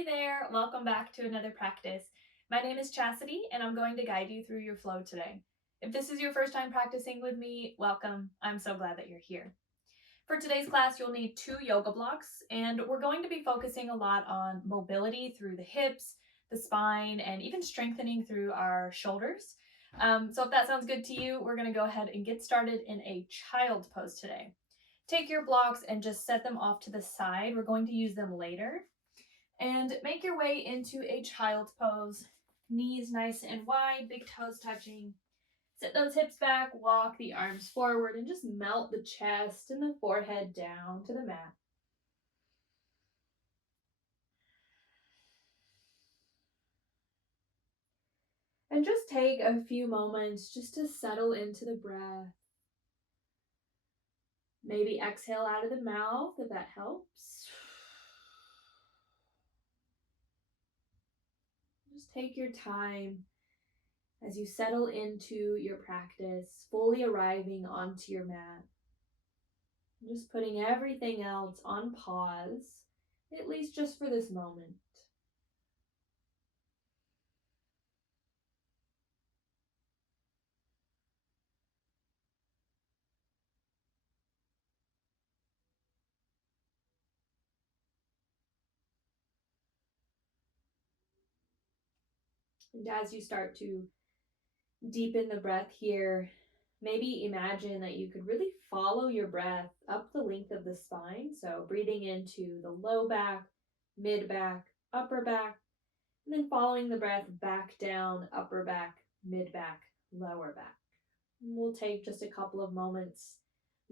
Hey there, welcome back to another practice. My name is Chastity and I'm going to guide you through your flow today. If this is your first time practicing with me, welcome. I'm so glad that you're here. For today's class, you'll need 2 yoga blocks and we're going to be focusing a lot on mobility through the hips, the spine, and even strengthening through our shoulders. So if that sounds good to you, we're going to go ahead and get started in a child's pose today. Take your blocks and just set them off to the side. We're going to use them later. And make your way into a child's pose. Knees nice and wide, big toes touching. Sit those hips back, walk the arms forward, and just melt the chest and the forehead down to the mat. And just take a few moments just to settle into the breath. Maybe exhale out of the mouth if that helps. Just take your time as you settle into your practice, fully arriving onto your mat. Just putting everything else on pause, at least just for this moment. And as you start to deepen the breath here, maybe imagine that you could really follow your breath up the length of the spine. So breathing into the low back, mid back, upper back, and then following the breath back down, upper back, mid back, lower back. And we'll take just a couple of moments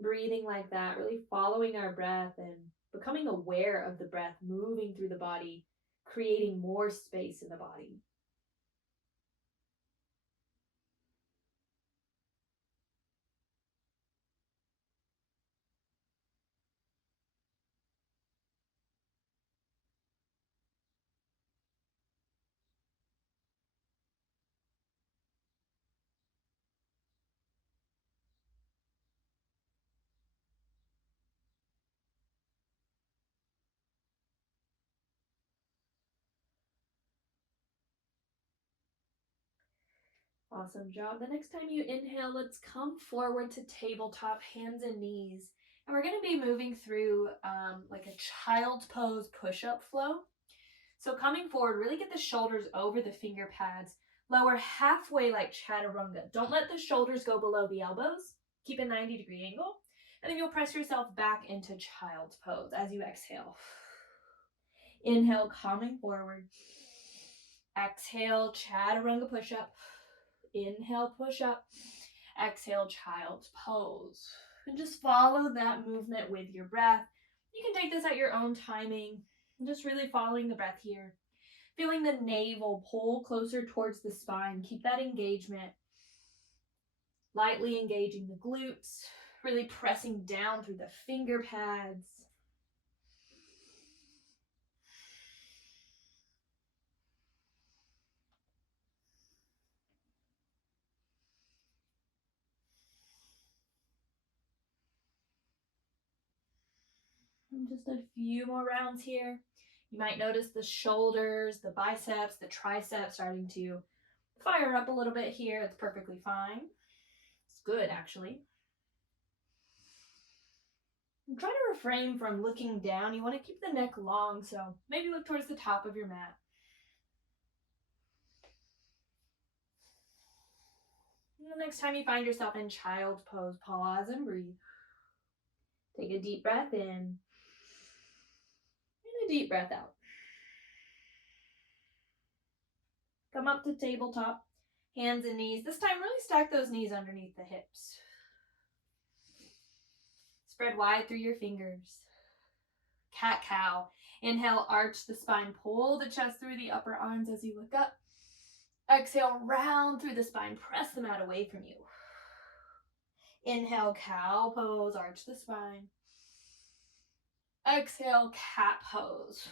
breathing like that, really following our breath and becoming aware of the breath moving through the body, creating more space in the body. Awesome job. The next time you inhale, let's come forward to tabletop, hands and knees. And we're going to be moving through like a child's pose push-up flow. So coming forward, really get the shoulders over the finger pads. Lower halfway like chaturanga. Don't let the shoulders go below the elbows. Keep a 90-degree angle. And then you'll press yourself back into child's pose as you exhale. Inhale, coming forward. Exhale, chaturanga push-up. Inhale, push up. Exhale, child's pose. And just follow that movement with your breath. You can take this at your own timing. Just really following the breath here. Feeling the navel pull closer towards the spine. Keep that engagement. Lightly engaging the glutes. Really pressing down through the finger pads. And just a few more rounds here. You might notice the shoulders, the biceps, the triceps starting to fire up a little bit here. It's perfectly fine. It's good, actually. And try to refrain from looking down. You want to keep the neck long, so maybe look towards the top of your mat. And the next time you find yourself in child's pose, pause and breathe. Take a deep breath in and a deep breath out. Come up to tabletop, hands and knees. This time, really stack those knees underneath the hips. Spread wide through your fingers. Cat-cow. Inhale, arch the spine. Pull the chest through the upper arms as you look up. Exhale, round through the spine. Press the mat away from you. Inhale, cow pose. Arch the spine. Exhale, cat pose.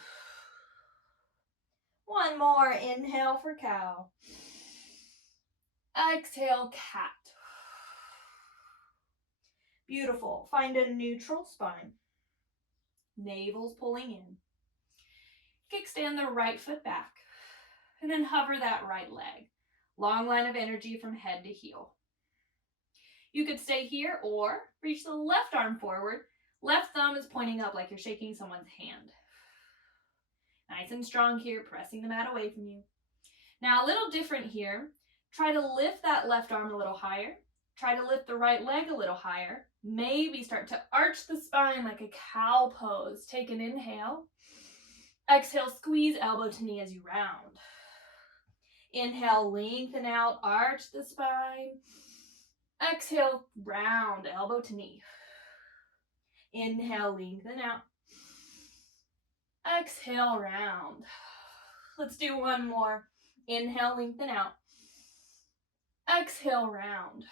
One more. Inhale for cow. Exhale, cat. Beautiful. Find a neutral spine. Navel's pulling in. Kickstand the right foot back. And then hover that right leg. Long line of energy from head to heel. You could stay here or reach the left arm forward. Left thumb is pointing up like you're shaking someone's hand. Nice and strong here, pressing the mat away from you. Now a little different here. Try to lift that left arm a little higher. Try to lift the right leg a little higher. Maybe start to arch the spine like a cow pose. Take an inhale. Exhale, squeeze elbow to knee as you round. Inhale, lengthen out, arch the spine. Exhale, round, elbow to knee. Inhale, lengthen out. Exhale, round. Let's do one more. Inhale, lengthen out. Exhale, round.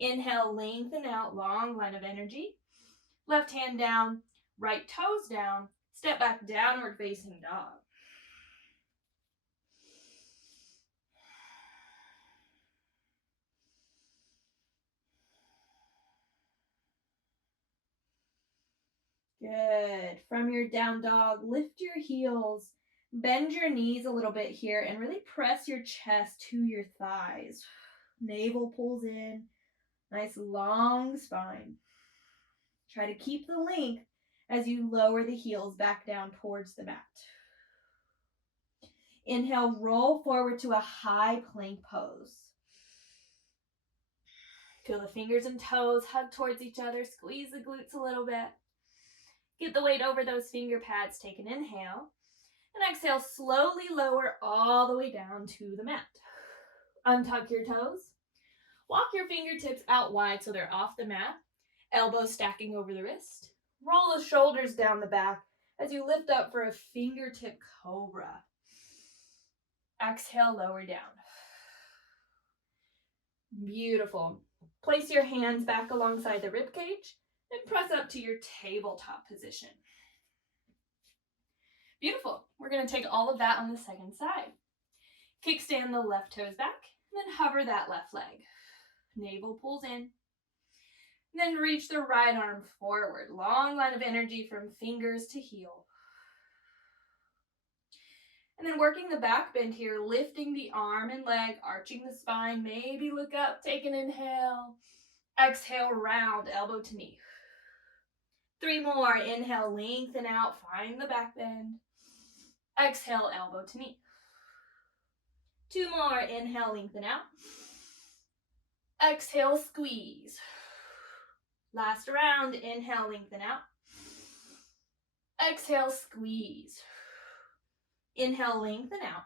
Inhale, lengthen out, long line of energy. Left hand down, right toes down. Step back, downward facing dog. Good. From your down dog, lift your heels. Bend your knees a little bit here and really press your chest to your thighs. Navel pulls in. Nice long spine. Try to keep the length as you lower the heels back down towards the mat. Inhale, roll forward to a high plank pose. Feel the fingers and toes hug towards each other. Squeeze the glutes a little bit. Get the weight over those finger pads. Take an inhale. And exhale, slowly lower all the way down to the mat. Untuck your toes. Walk your fingertips out wide so they're off the mat. Elbows stacking over the wrist. Roll the shoulders down the back as you lift up for a fingertip cobra. Exhale, lower down. Beautiful. Place your hands back alongside the rib cage and press up to your tabletop position. Beautiful. We're going to take all of that on the second side. Kickstand the left toes back and then hover that left leg. Navel pulls in. Then reach the right arm forward. Long line of energy from fingers to heel. And then working the back bend here, lifting the arm and leg, arching the spine. Maybe look up, take an inhale. Exhale, round, elbow to knee. 3 more. Inhale, lengthen out, find the back bend. Exhale, elbow to knee. 2 more. Inhale, lengthen out. Exhale, squeeze. Last round. Inhale, lengthen out. Exhale, squeeze. Inhale, lengthen out.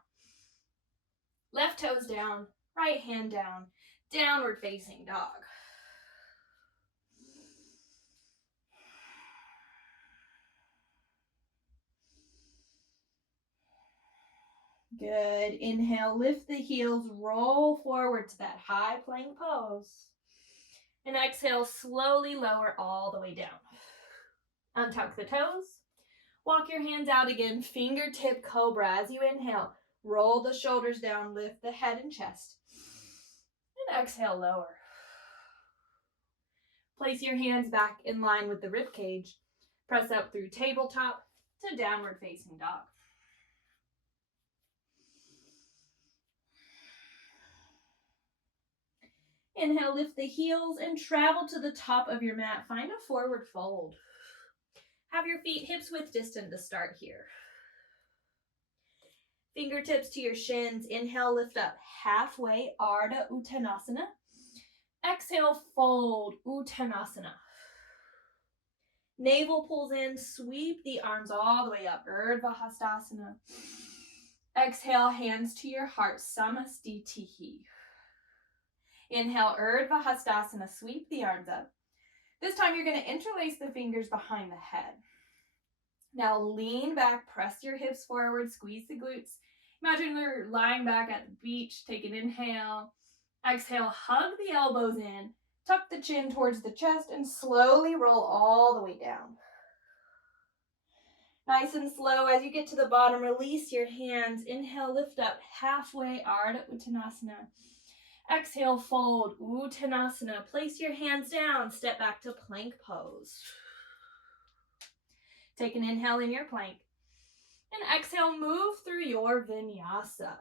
Left toes down, right hand down, downward facing dog. Good. Inhale, lift the heels, roll forward to that high plank pose. And exhale, slowly lower all the way down. Untuck the toes. Walk your hands out again, fingertip cobra as you inhale. Roll the shoulders down, lift the head and chest. And exhale, lower. Place your hands back in line with the rib cage. Press up through tabletop to downward facing dog. Inhale, lift the heels and travel to the top of your mat. Find a forward fold. Have your feet hips width distant to start here. Fingertips to your shins. Inhale, lift up halfway, Ardha Uttanasana. Exhale, fold, Uttanasana. Navel pulls in, sweep the arms all the way up, Urdhva Hastasana. Exhale, hands to your heart, Samastitihi. Inhale, Urdhva Hastasana, sweep the arms up. This time you're going to interlace the fingers behind the head. Now lean back, press your hips forward, squeeze the glutes. Imagine you're lying back at the beach. Take an inhale. Exhale, hug the elbows in. Tuck the chin towards the chest and slowly roll all the way down. Nice and slow. As you get to the bottom, release your hands. Inhale, lift up halfway, Ardha Uttanasana. Exhale, fold, Uttanasana. Place your hands down. Step back to plank pose. Take an inhale in your plank. And exhale, move through your vinyasa.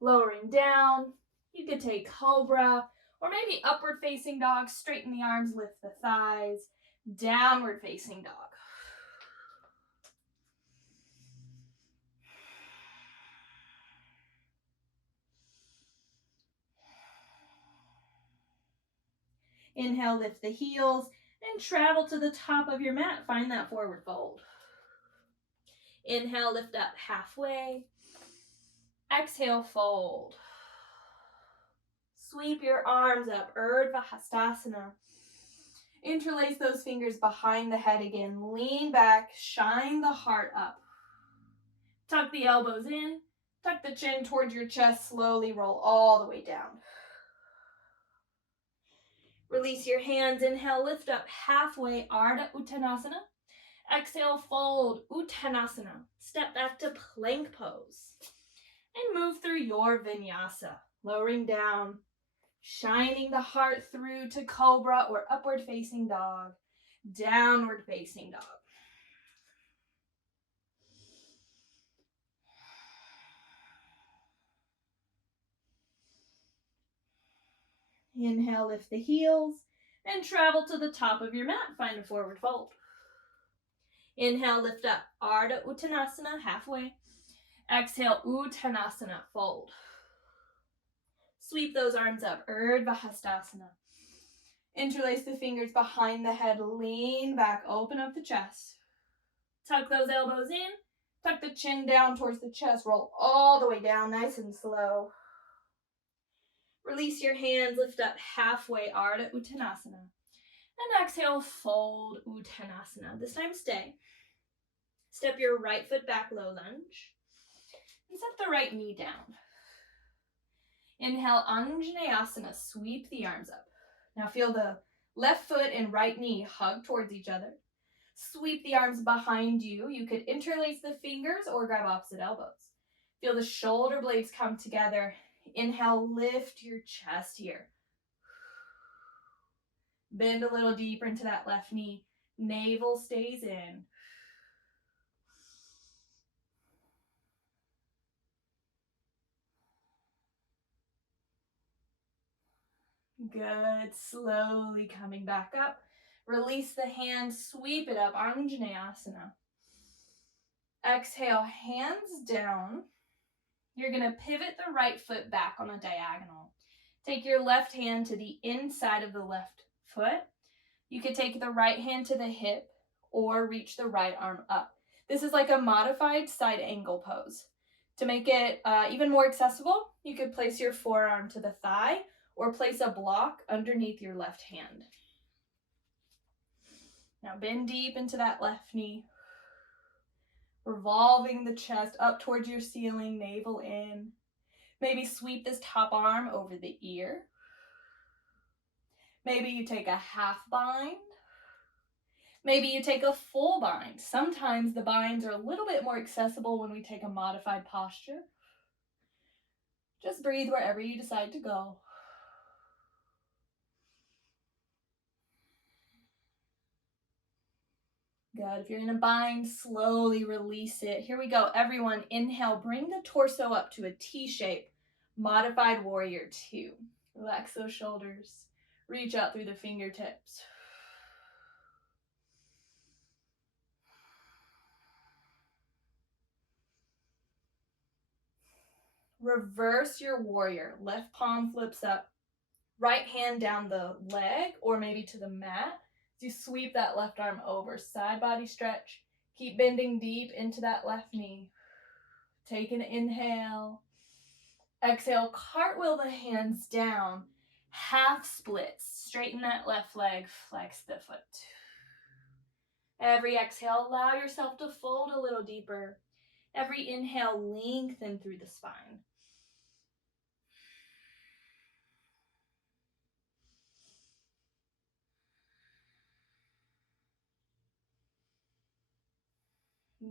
Lowering down, you could take cobra or maybe upward facing dog. Straighten the arms, lift the thighs. Downward facing dog. Inhale, lift the heels and travel to the top of your mat. Find that forward fold. Inhale, lift up halfway. Exhale, fold. Sweep your arms up, Urdhva Hastasana. Interlace those fingers behind the head again. Lean back, shine the heart up. Tuck the elbows in, tuck the chin towards your chest, slowly roll all the way down. Release your hands, inhale, lift up halfway, Ardha Uttanasana. Exhale, fold, Uttanasana. Step back to plank pose. And move through your vinyasa, lowering down, shining the heart through to cobra or upward facing dog, downward facing dog. Inhale, lift the heels and travel to the top of your mat. Find a forward fold. Inhale, lift up, Ardha Uttanasana, halfway. Exhale, Uttanasana, fold. Sweep those arms up, Urdhva Hastasana. Interlace the fingers behind the head, lean back, open up the chest. Tuck those elbows in, tuck the chin down towards the chest, roll all the way down, nice and slow. Release your hands, lift up halfway, Ardha Uttanasana. And exhale, fold Uttanasana. This time stay. Step your right foot back, low lunge. And set the right knee down. Inhale, Anjaneyasana, sweep the arms up. Now feel the left foot and right knee hug towards each other. Sweep the arms behind you. You could interlace the fingers or grab opposite elbows. Feel the shoulder blades come together. Inhale, lift your chest here. Bend a little deeper into that left knee. Navel stays in. Good. Slowly coming back up. Release the hand, sweep it up, Anjaneyasana. Exhale, hands down. You're going to pivot the right foot back on a diagonal. Take your left hand to the inside of the left foot. You could take the right hand to the hip or reach the right arm up. This is like a modified side angle pose. To make it even more accessible, you could place your forearm to the thigh or place a block underneath your left hand. Now bend deep into that left knee. Revolving the chest up towards your ceiling, navel in. Maybe sweep this top arm over the ear. Maybe you take a half bind. Maybe you take a full bind. Sometimes the binds are a little bit more accessible when we take a modified posture. Just breathe wherever you decide to go. Good. If you're in a bind, slowly release it. Here we go. Everyone, inhale. Bring the torso up to a T shape. Modified warrior 2. Relax those shoulders. Reach out through the fingertips. Reverse your warrior. Left palm flips up. Right hand down the leg or maybe to the mat. As you sweep that left arm over. Side body stretch. Keep bending deep into that left knee. Take an inhale. Exhale, cartwheel the hands down. Half splits. Straighten that left leg. Flex the foot. Every exhale, allow yourself to fold a little deeper. Every inhale, lengthen through the spine.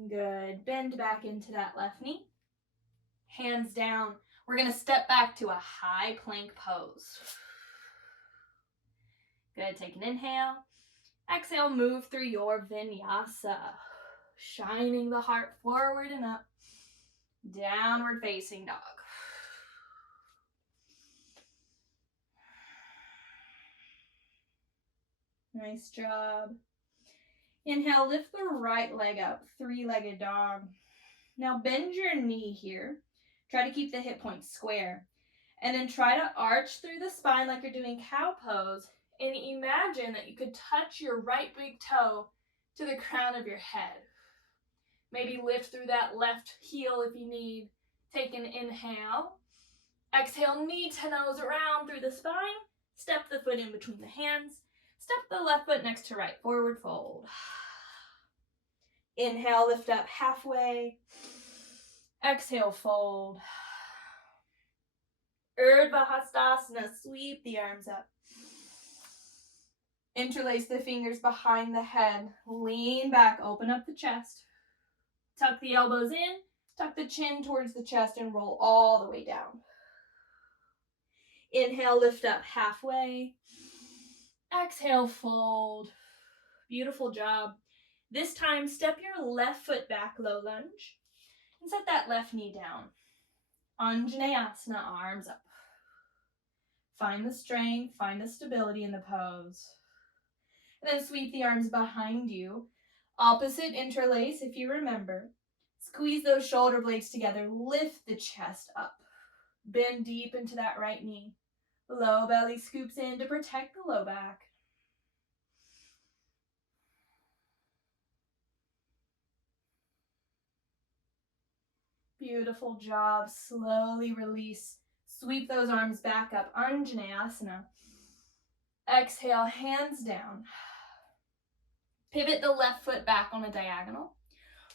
Good. Bend back into that left knee. Hands down. We're going to step back to a high plank pose. Good. Take an inhale. Exhale, move through your vinyasa. Shining the heart forward and up. Downward facing dog. Nice job. Inhale, lift the right leg up, three-legged dog. Now bend your knee here. Try to keep the hip points square. And then try to arch through the spine like you're doing cow pose. And imagine that you could touch your right big toe to the crown of your head. Maybe lift through that left heel if you need. Take an inhale. Exhale, knee to nose around through the spine. Step the foot in between the hands. Step the left foot next to right. Forward fold. Inhale, lift up halfway. Exhale, fold. Urdhva Hastasana, sweep the arms up. Interlace the fingers behind the head. Lean back, open up the chest. Tuck the elbows in, tuck the chin towards the chest and roll all the way down. Inhale, lift up halfway. Exhale, fold. Beautiful job. This time, step your left foot back, low lunge, and set that left knee down. Anjaneyasana, arms up. Find the strength, find the stability in the pose. And then sweep the arms behind you. Opposite interlace if you remember. Squeeze those shoulder blades together. Lift the chest up. Bend deep into that right knee. Low belly scoops in to protect the low back. Beautiful job. Slowly release. Sweep those arms back up. Anjaneyasana. Exhale, hands down. Pivot the left foot back on a diagonal.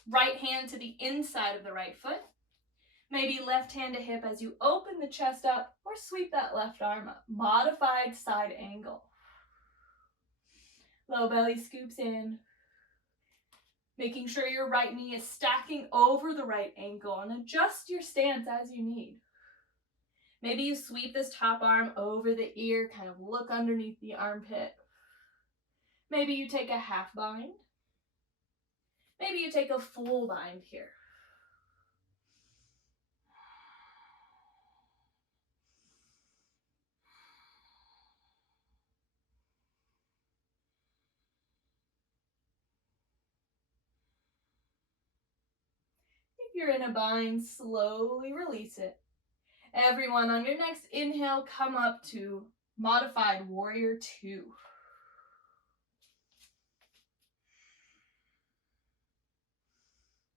Right hand to the inside of the right foot. Maybe left hand to hip as you open the chest up or sweep that left arm up. Modified side angle. Low belly scoops in. Making sure your right knee is stacking over the right ankle and adjust your stance as you need. Maybe you sweep this top arm over the ear, kind of look underneath the armpit. Maybe you take a half bind. Maybe you take a full bind here. If you're in a bind, slowly release it. Everyone, on your next inhale, come up to modified warrior 2.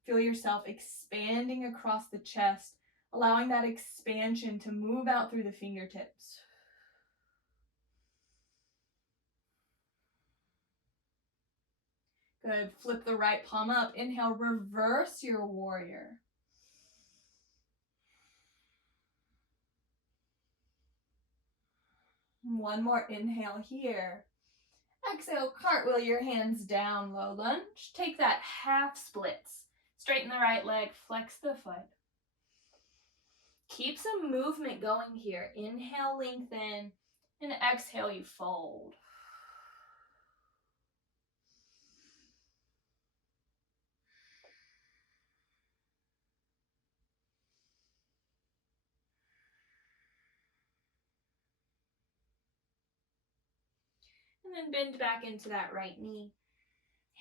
Feel yourself expanding across the chest, allowing that expansion to move out through the fingertips. Good. Flip the right palm up. Inhale, reverse your warrior. One more inhale here. Exhale, cartwheel your hands down, low lunge. Take that half splits. Straighten the right leg, flex the foot. Keep some movement going here. Inhale, lengthen, and exhale, you fold. And then bend back into that right knee.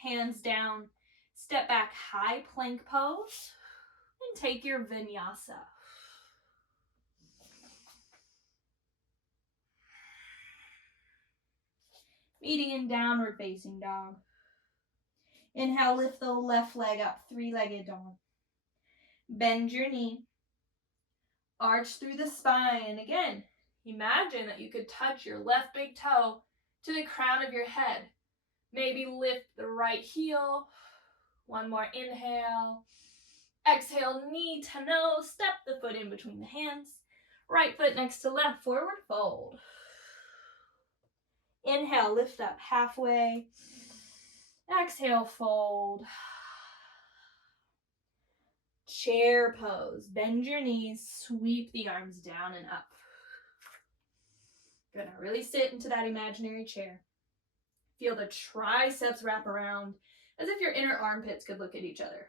Hands down, step back, high plank pose, and take your vinyasa. Meeting in downward facing dog. Inhale, lift the left leg up, three-legged dog. Bend your knee. Arch through the spine. And again, imagine that you could touch your left big toe to the crown of your head. Maybe lift the right heel. One more inhale. Exhale, knee to nose. Step the foot in between the hands. Right foot next to left, forward fold. Inhale, lift up halfway. Exhale, fold. Chair pose. Bend your knees, sweep the arms down and up. Gonna really sit into that imaginary chair. Feel the triceps wrap around as if your inner armpits could look at each other.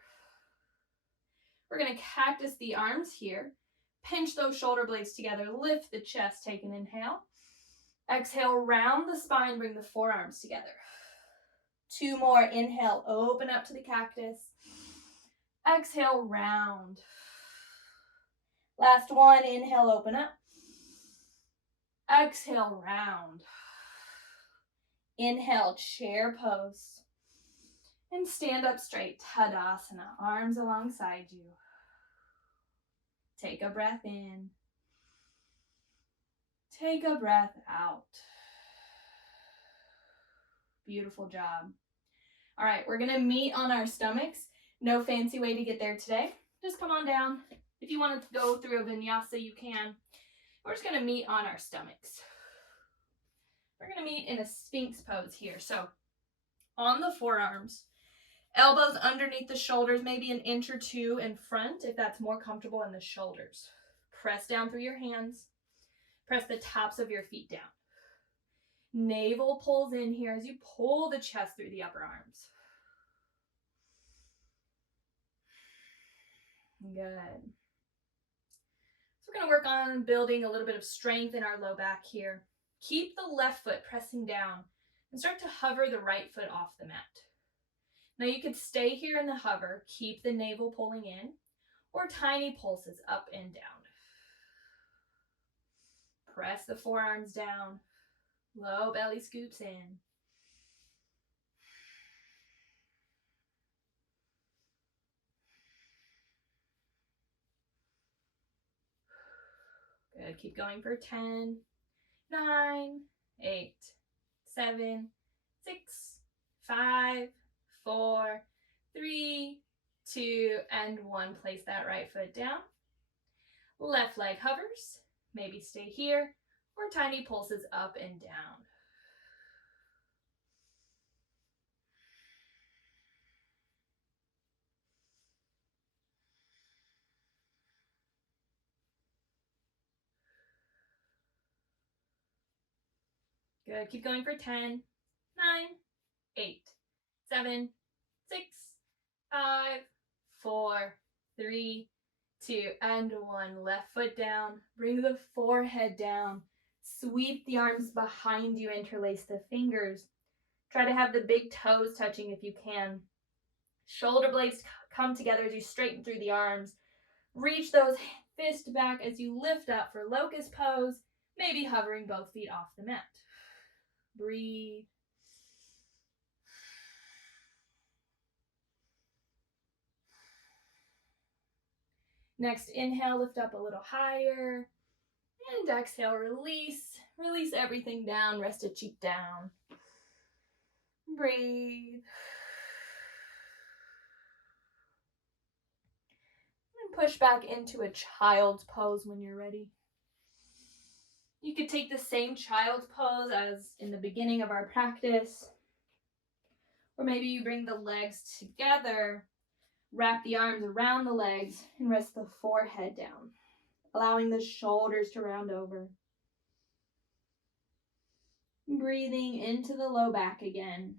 We're going to cactus the arms here. Pinch those shoulder blades together. Lift the chest. Take an inhale. Exhale, round the spine. Bring the forearms together. 2 more. Inhale, open up to the cactus. Exhale, round. Last one. Inhale, open up. Exhale, round. Inhale, chair pose. And stand up straight, Tadasana, arms alongside you. Take a breath in. Take a breath out. Beautiful job. All right, we're gonna meet on our stomachs. No fancy way to get there today. Just come on down. If you want to go through a vinyasa, you can. We're just gonna meet on our stomachs. We're gonna meet in a Sphinx pose here. So on the forearms, elbows underneath the shoulders, maybe an inch or 2 in front if that's more comfortable in the shoulders. Press down through your hands. Press the tops of your feet down. Navel pulls in here as you pull the chest through the upper arms. Good. So we're going to work on building a little bit of strength in our low back here. Keep the left foot pressing down and start to hover the right foot off the mat. Now you could stay here in the hover, keep the navel pulling in, or tiny pulses up and down. Press the forearms down, low belly scoops in. Good, keep going for 10, 9, 8, 7, 6, 5, 4, 3, 2, and 1. Place that right foot down. Left leg hovers. Maybe stay here, or tiny pulses up and down. Good, keep going for 10, 9, 8, 7, 6, 5, 4, 3, 2, and 1. Left foot down. Bring the forehead down. Sweep the arms behind you. Interlace the fingers. Try to have the big toes touching if you can. Shoulder blades come together as you straighten through the arms. Reach those fists back as you lift up for locust pose, maybe hovering both feet off the mat. Breathe. Next, inhale, lift up a little higher. And exhale, release. Release everything down, rest a cheek down. Breathe. And push back into a child's pose when you're ready. You could take the same child's pose as in the beginning of our practice. Or maybe you bring the legs together, wrap the arms around the legs, and rest the forehead down, allowing the shoulders to round over. Breathing into the low back again.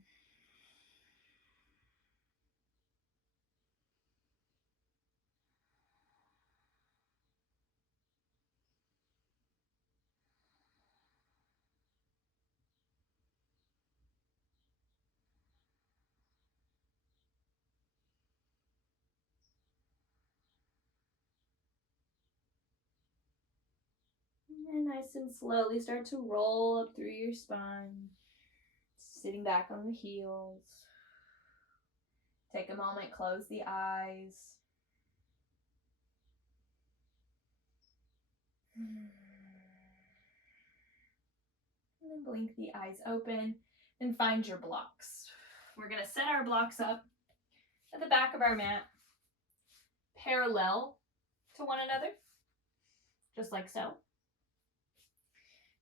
And nice and slowly start to roll up through your spine, sitting back on the heels. Take a moment, close the eyes. And then blink the eyes open and find your blocks. We're going to set our blocks up at the back of our mat, parallel to one another, just like so.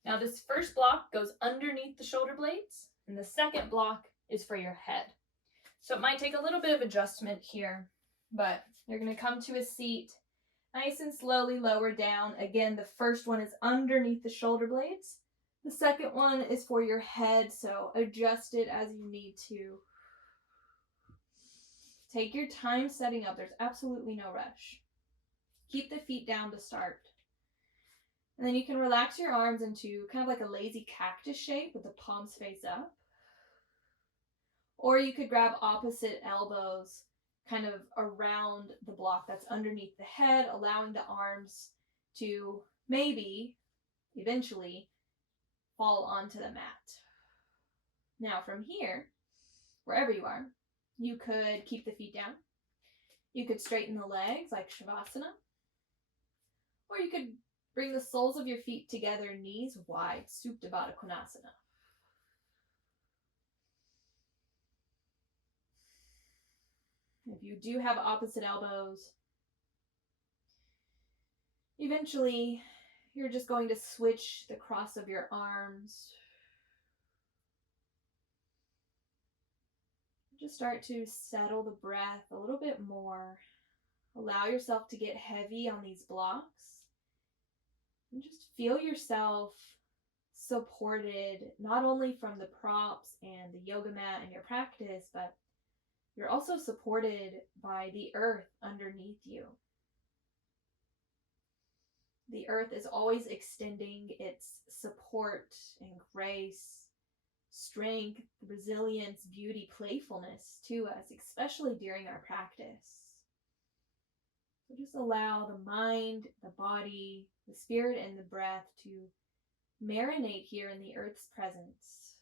Now this first block goes underneath the shoulder blades, and the second block is for your head. So it might take a little bit of adjustment here, but you're going to come to a seat, nice and slowly lower down. Again, the first one is underneath the shoulder blades. The second one is for your head, so adjust it as you need to. Take your time setting up. There's absolutely no rush. Keep the feet down to start. And then you can relax your arms into kind of like a lazy cactus shape with the palms face up. Or you could grab opposite elbows kind of around the block that's underneath the head, allowing the arms to maybe eventually fall onto the mat. Now from here, wherever you are, you could keep the feet down. You could straighten the legs like Shavasana. Or you could bring the soles of your feet together, knees wide, Supta Baddha Konasana. If you do have opposite elbows, eventually you're just going to switch the cross of your arms. Just start to settle the breath a little bit more. Allow yourself to get heavy on these blocks. And just feel yourself supported, not only from the props and the yoga mat and your practice, but you're also supported by the earth underneath you. The earth is always extending its support and grace, strength, resilience, beauty, playfulness to us, especially during our practice. So just allow the mind, the body, the spirit, and the breath to marinate here in the earth's presence.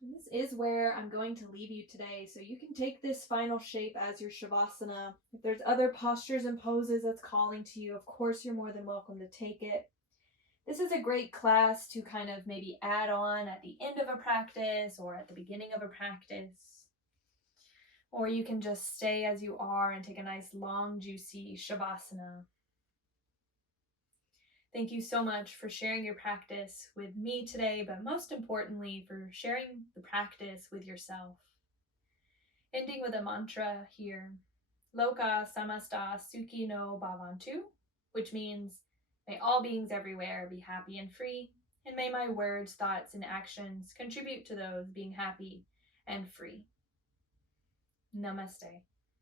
And this is where I'm going to leave you today. So you can take this final shape as your Shavasana. If there's other postures and poses that's calling to you, of course, you're more than welcome to take it. This is a great class to kind of maybe add on at the end of a practice or at the beginning of a practice. Or you can just stay as you are and take a nice long, juicy Shavasana. Thank you so much for sharing your practice with me today, but most importantly, for sharing the practice with yourself. Ending with a mantra here, Loka Samasta Sukhi no Bhavantu, which means, may all beings everywhere be happy and free, and may my words, thoughts, and actions contribute to those being happy and free. Namaste.